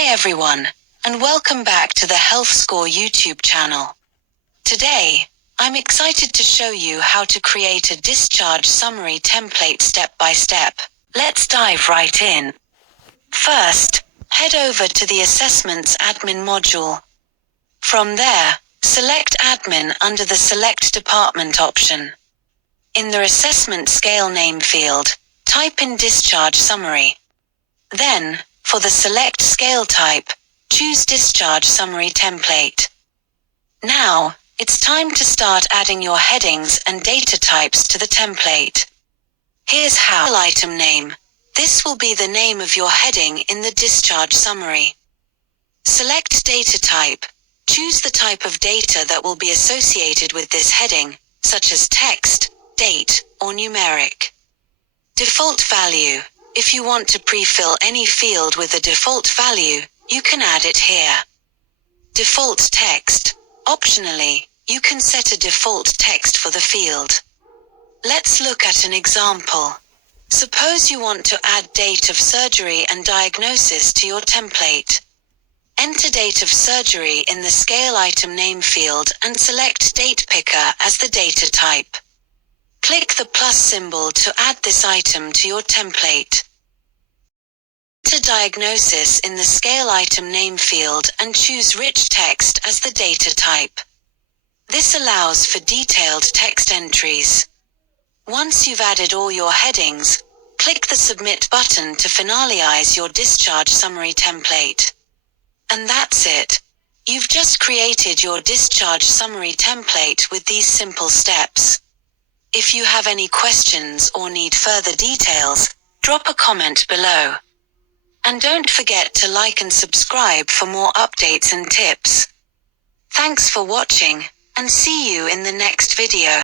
Hi everyone, and welcome back to the Healthscore YouTube channel. Today, I'm excited to show you how to create a discharge summary template step by step. Let's dive right in. First, head over to the Assessments Admin module. From there, select Admin under the Select Department option. In the Assessment Scale name field, type in Discharge Summary. Then, for the Select Scale type, choose Discharge Summary Template. Now, it's time to start adding your headings and data types to the template. Here's how. Item name. This will be the name of your heading in the discharge summary. Select data type. Choose the type of data that will be associated with this heading, such as text, date, or numeric. Default value. If you want to pre-fill any field with a default value, you can add it here. Default text. Optionally, you can set a default text for the field. Let's look at an example. Suppose you want to add date of surgery and diagnosis to your template. Enter date of surgery in the scale item name field and select date picker as the data type. Click the plus symbol to add this item to your template. Enter diagnosis in the scale item name field and choose rich text as the data type. This allows for detailed text entries. Once you've added all your headings, click the Submit button to finalize your discharge summary template. And that's it. You've just created your discharge summary template with these simple steps. If you have any questions or need further details, drop a comment below. And don't forget to like and subscribe for more updates and tips. Thanks for watching, and see you in the next video.